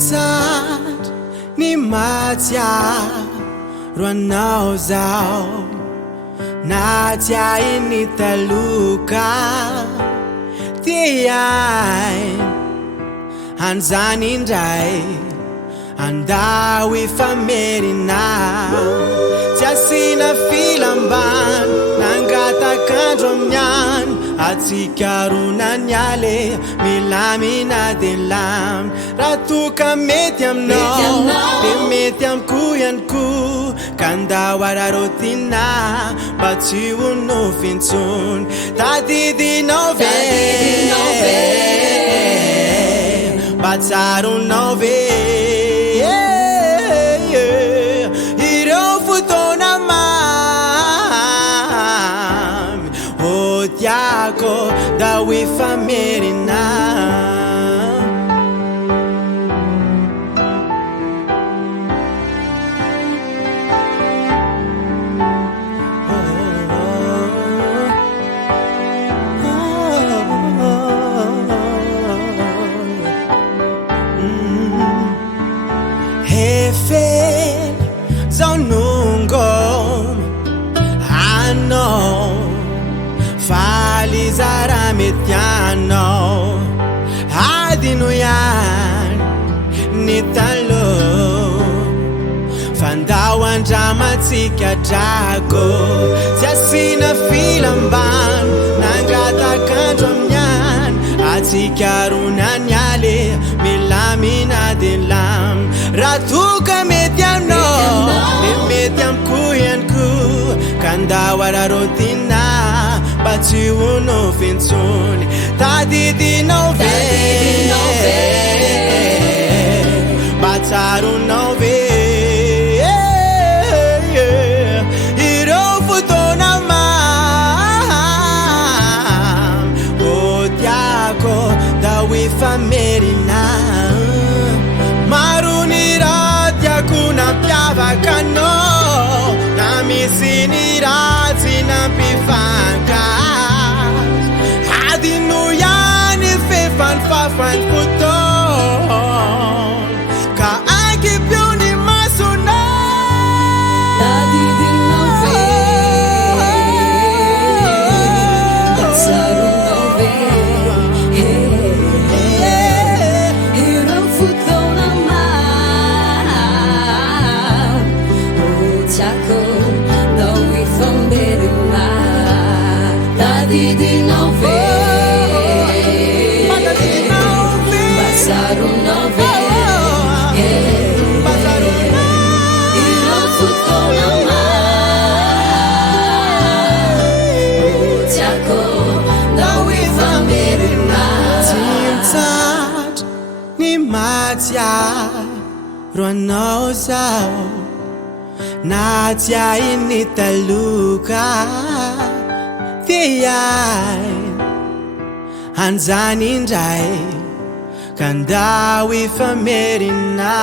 Timtsat ni matia Ruanao zao Natia initaluka Tiai Hanzani ndai Andawi famerina Tiasina filamban Nangata kandromnyan Atsikaruna nyale Milamina delam Ratuka mety aminao De mety amiko ihany ko Kandawara rotina Mba tsy ho nofintsony Tadidinao ve Mba tsaronao ve Ireo fotoana mamy O tiako da hoe famerina Hefel zao nungom Ano Faly zara mety anao Adino yan Ny talo Fandao andramatsika drako Tsy asina filamban Nangatakandro aminyan Atsikarona niale Milamina delam Ratuka mety aminao De mety amiko ihany ko Kandawara rotina Mba tsy ho nofintsony Tadidinao ve Mba tsaronao ve Ireo fotoana mamy O tiako da hoe famerina Maro ny raha tiako nampiavaka anao Na misy ny raha tsy nampifanka Adino ihany fefany fafany fotoana Ka ankipio ny masonao Tadidinao ve Mba tsaronao ve Ireo fotoana mamy O tiako da hoe famerina Tadidinao ve Mba tsaronao ve Ireo fotoana mamy O tiako da hoe famerina Timtsat ni matia Ruanao zao Natia initaluka Tiai Hanzani indray Kandawy famerina